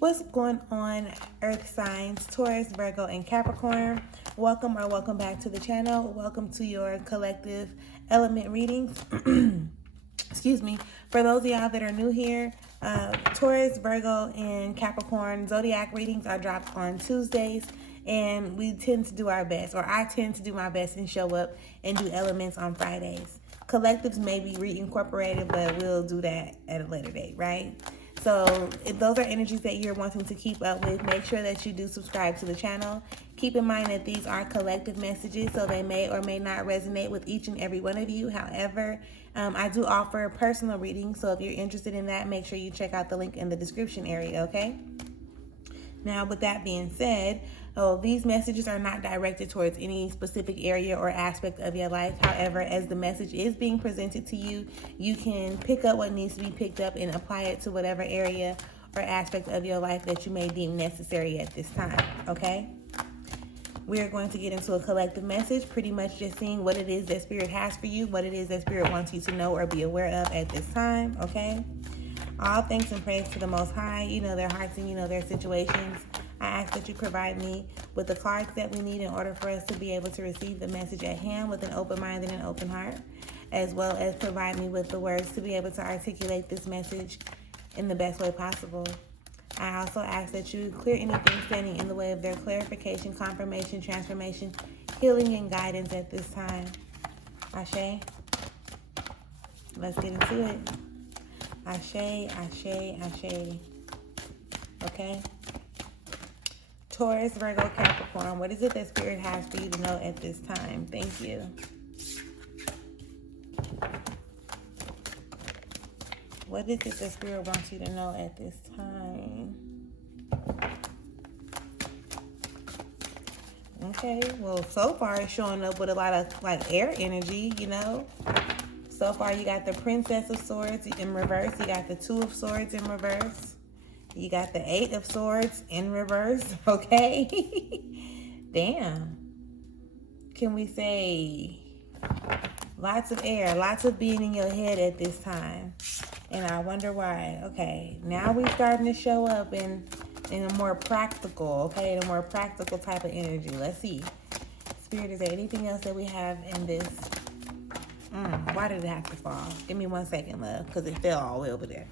What's going on, Earth signs, Taurus, Virgo, and Capricorn? Welcome or welcome back to the channel. Welcome to your collective element readings. Excuse me. For those of y'all that are new here, Taurus, Virgo, and Capricorn zodiac readings are dropped on Tuesdays, and we tend to do our best, or I tend to do my best and show up and do elements on Fridays. Collectives may be reincorporated, but we'll do that at a later date, right? So if those are energies that you're wanting to keep up with, make sure that you do subscribe to the channel. Keep in mind that these are collective messages, so they may or may not resonate with each and every one of you. However, I do offer personal readings, so if you're interested in that, make sure you check out the link in the description area, okay? Now, with that being said, these messages are not directed towards any specific area or aspect of your life. However, as the message is being presented to you, you can pick up what needs to be picked up and apply it to whatever area or aspect of your life that you may deem necessary at this time, okay? We are going to get into a collective message, pretty much just seeing what it is that Spirit has for you, what it is that Spirit wants you to know or be aware of at this time, okay? All thanks and praise to the Most High. You know their hearts and you know their situations. I ask that you provide me with the cards that we need in order for us to be able to receive the message at hand with an open mind and an open heart, as well as provide me with the words to be able to articulate this message in the best way possible. I also ask that you clear anything standing in the way of their clarification, confirmation, transformation, healing, and guidance at this time. Ashe. Let's get into it. Ashe, ashe, ashe. Okay? Taurus, Virgo, Capricorn. What is it that Spirit has for you to know at this time? Thank you. What is it that Spirit wants you to know at this time? Okay, well, so far it's showing up with a lot of like air energy, you know. So far you got the Princess of Swords in reverse. You got the Two of Swords in reverse. You got the Eight of Swords in reverse, okay? Damn. Can we say lots of air, lots of being in your head at this time? And I wonder why. Okay, now we're starting to show up in a more practical, okay, in a more practical type of energy. Let's see. Spirit, is there anything else that we have in this? Why did it have to fall? Give me 1 second, love, because it fell all the way over there.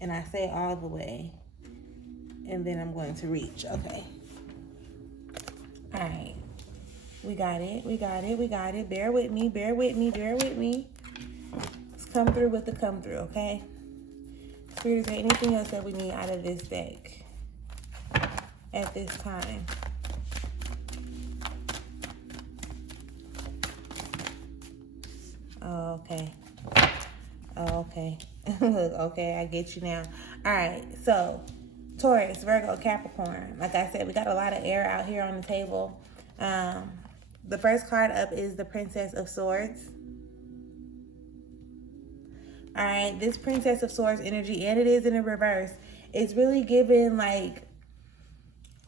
And I say all the way, and then I'm going to reach. Okay. All right. We got it. We got it. We got it. Bear with me. Bear with me. Bear with me. Let's come through with the come through, okay? Spirit, is there anything else that we need out of this deck at this time? Oh, okay. Oh, okay. Okay, I get you now. All right, so Taurus, Virgo, Capricorn. Like I said, we got a lot of air out here on the table. The first card up is the Princess of Swords. All right, this Princess of Swords energy, and it is in a reverse. It's really giving like,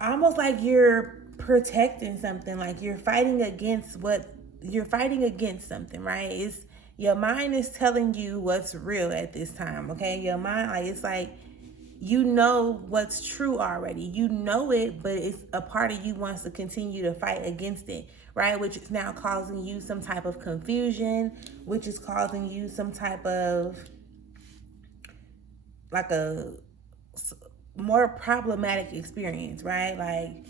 almost like you're protecting something, like you're fighting against something, right? It's your mind is telling you what's real at this time, okay? Your mind, like, it's like you know what's true already. You know it, but it's a part of you wants to continue to fight against it, right? Which is now causing you some type of confusion, which is causing you some type of like a more problematic experience, right? Like,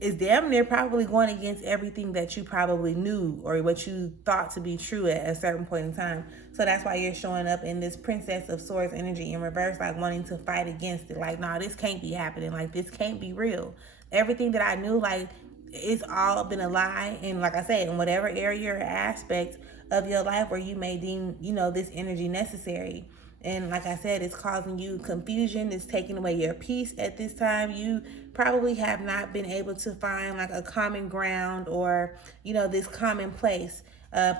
it's damn near probably going against everything that you probably knew or what you thought to be true at a certain point in time. So that's why you're showing up in this Princess of Swords energy in reverse, like wanting to fight against it. Like, nah, this can't be happening. Like, this can't be real. Everything that I knew, like, it's all been a lie. And like I said, in whatever area or aspect of your life where you may deem, you know, this energy necessary. And like I said, it's causing you confusion. It's taking away your peace at this time. You probably have not been able to find like a common ground or, you know, this common place,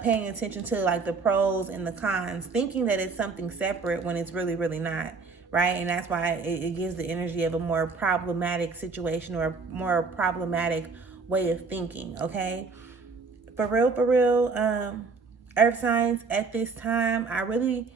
paying attention to like the pros and the cons, thinking that it's something separate when it's really, really not, right? And that's why it gives the energy of a more problematic situation or a more problematic way of thinking, okay? For real, Earth signs, at this time, I really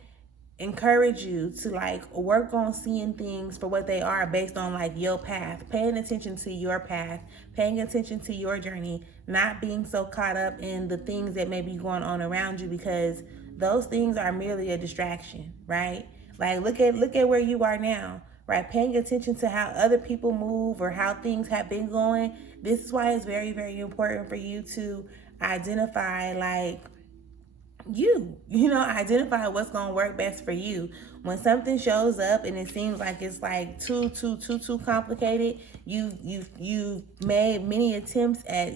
encourage you to like work on seeing things for what they are based on like your path, paying attention to your path, paying attention to your journey, not being so caught up in the things that may be going on around you, because those things are merely a distraction, right? Like look at where you are now, right? Paying attention to how other people move or how things have been going. This is why it's very, very important for you to identify like identify what's going to work best for you. When something shows up and it seems like it's like too complicated, you've made many attempts at,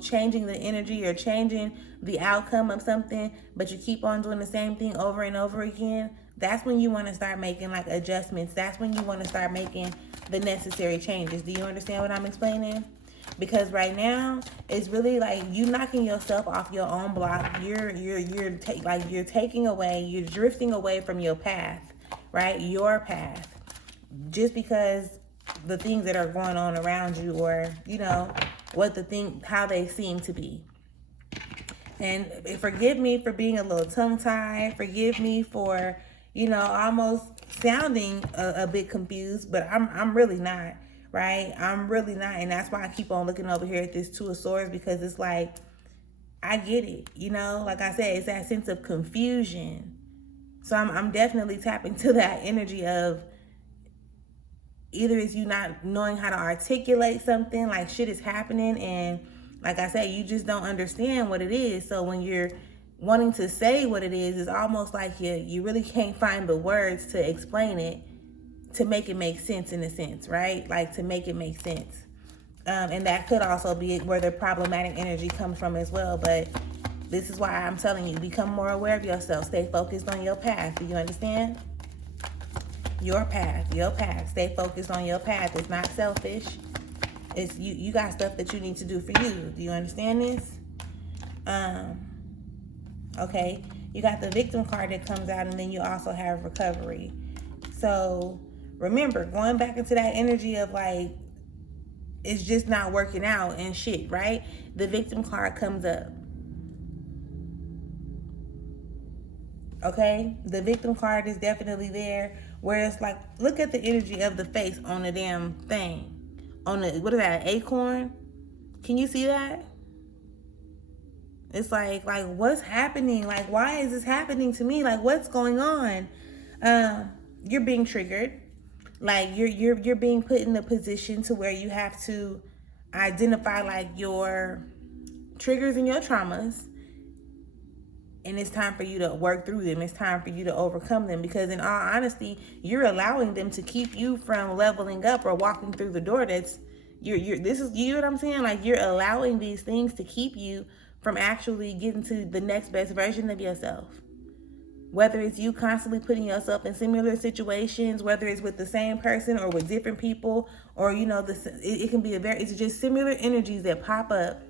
changing the energy or changing the outcome of something, but you keep on doing the same thing over and over again. That's when you want to start making like adjustments. That's when you want to start making the necessary changes. Do you understand what I'm explaining? Because right now it's really like you knocking yourself off your own block. You're taking away, you're drifting away from your path, right? Your path, just because the things that are going on around you, or how they seem to be. And forgive me for being a little tongue-tied. Forgive me for almost sounding a bit confused, but I'm really not. Right? I'm really not. And that's why I keep on looking over here at this Two of Swords, because it's like, I get it. Like I said, it's that sense of confusion. So I'm definitely tapping to that energy of either it's you not knowing how to articulate something, like shit is happening, and like I said, you just don't understand what it is. So when you're wanting to say what it is, it's almost like you really can't find the words to explain it, to make it make sense, in a sense, right? Like to make it make sense. And that could also be where the problematic energy comes from as well. But this is why I'm telling you, become more aware of yourself. Stay focused on your path. Do you understand? Your path. Stay focused on your path. It's not selfish. It's you got stuff that you need to do for you. Do you understand this? Okay. You got the victim card that comes out, and then you also have recovery. So remember, going back into that energy of like, it's just not working out and shit, right? The victim card comes up. Okay? The victim card is definitely there, where it's like, look at the energy of the face on the damn thing. On the, what is that, an acorn? Can you see that? It's like what's happening? Like, why is this happening to me? Like, what's going on? You're being triggered. Like you're being put in a position to where you have to identify like your triggers and your traumas, and it's time for you to work through them. It's time for you to overcome them, because in all honesty, you're allowing them to keep you from leveling up or walking through the door that's this is, you know what I'm saying? Like, you're allowing these things to keep you from actually getting to the next best version of yourself. Whether it's you constantly putting yourself in similar situations, whether it's with the same person or with different people, or it can be it's just similar energies that pop up.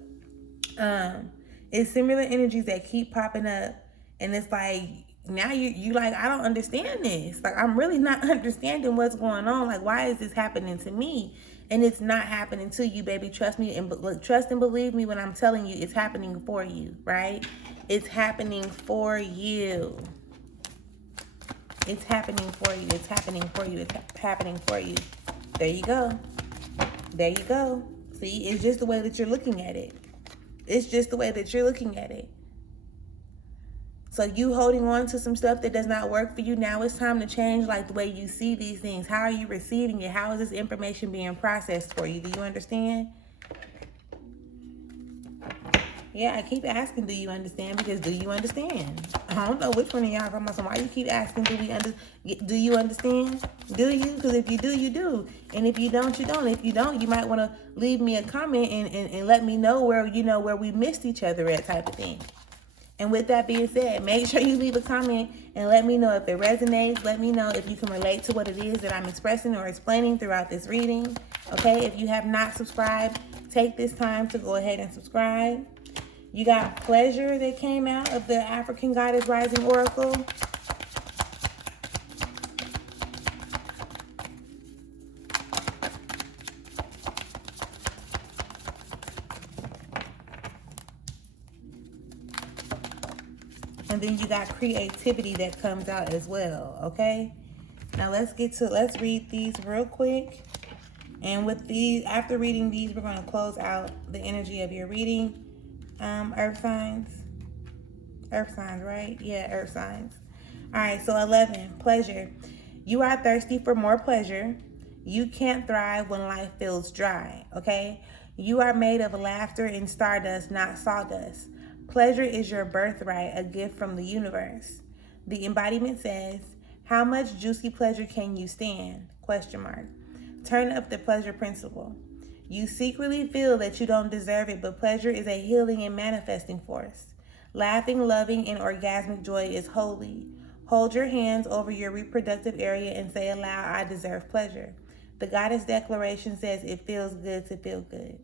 It's similar energies that keep popping up, and it's like now you like, I don't understand this. Like, I'm really not understanding what's going on. Like, why is this happening to me? And it's not happening to you, baby. Trust me, and trust and believe me when I'm telling you, it's happening for you, right? It's happening for you. It's happening for you. It's happening for you. It's happening for you. There you go. There you go. See, it's just the way that you're looking at it. It's just the way that you're looking at it. So you holding on to some stuff that does not work for you, now it's time to change like the way you see these things. How are you receiving it? How is this information being processed for you? Do you understand? Yeah, I keep asking, do you understand? Because do you understand? I don't know which one of y'all from us. Why you keep asking, do you understand? Do you? Because if you do, you do. And if you don't, you don't. If you don't, you might want to leave me a comment and let me know where, where we missed each other at, type of thing. And with that being said, make sure you leave a comment and let me know if it resonates. Let me know if you can relate to what it is that I'm expressing or explaining throughout this reading. Okay, if you have not subscribed, take this time to go ahead and subscribe. You got pleasure that came out of the African Goddess Rising Oracle. And then you got creativity that comes out as well, okay? Now let's read these real quick. And with these, after reading these, we're going to close out the energy of your reading. Earth signs. Earth signs, right? Yeah, earth signs. All right, so 11, pleasure. You are thirsty for more pleasure. You can't thrive when life feels dry, okay? You are made of laughter and stardust, not sawdust. Pleasure is your birthright, a gift from the universe. The embodiment says, how much juicy pleasure can you stand? Question mark. Turn up the pleasure principle. You secretly feel that you don't deserve it, but pleasure is a healing and manifesting force. Laughing, loving, and orgasmic joy is holy. Hold your hands over your reproductive area and say aloud, I deserve pleasure. The goddess declaration says it feels good to feel good.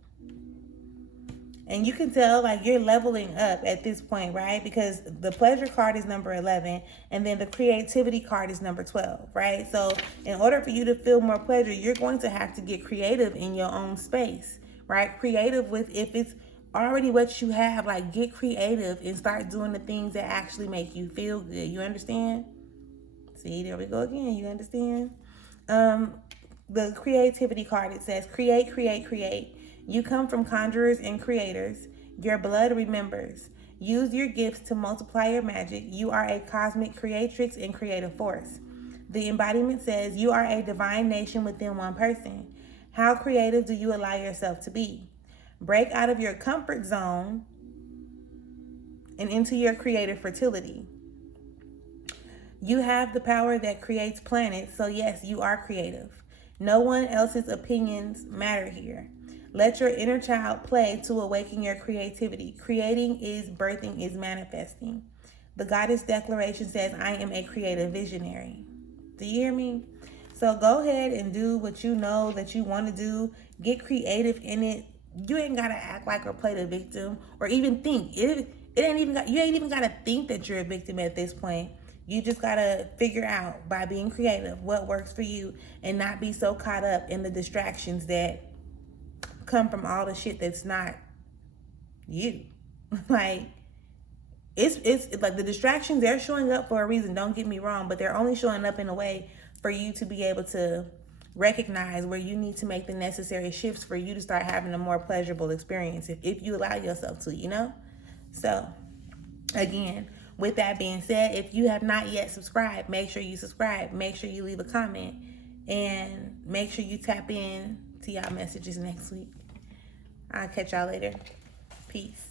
And you can tell like you're leveling up at this point, right? Because the pleasure card is number 11 and then the creativity card is number 12, right? So in order for you to feel more pleasure, you're going to have to get creative in your own space, right? Creative with, if it's already what you have, like get creative and start doing the things that actually make you feel good. You understand? See, there we go again. You understand? The creativity card, it says create, create, create. You come from conjurers and creators. Your blood remembers. Use your gifts to multiply your magic. You are a cosmic creatrix and creative force. The embodiment says you are a divine nation within one person. How creative do you allow yourself to be? Break out of your comfort zone and into your creative fertility. You have the power that creates planets, so yes, you are creative. No one else's opinions matter here. Let your inner child play to awaken your creativity. Creating is birthing, is manifesting. The goddess declaration says, I am a creative visionary. Do you hear me? So go ahead and do what you know that you want to do. Get creative in it. You ain't got to act like or play the victim or even think. You ain't even got to think that you're a victim at this point. You just got to figure out by being creative what works for you and not be so caught up in the distractions that come from all the shit that's not you. Like it's like the distractions, they're showing up for a reason, don't get me wrong, but they're only showing up in a way for you to be able to recognize where you need to make the necessary shifts for you to start having a more pleasurable experience if you allow yourself to, you know? So again, with that being said, if you have not yet subscribed, make sure you subscribe, make sure you leave a comment, and make sure you tap in to y'all messages next week. I'll catch y'all later. Peace.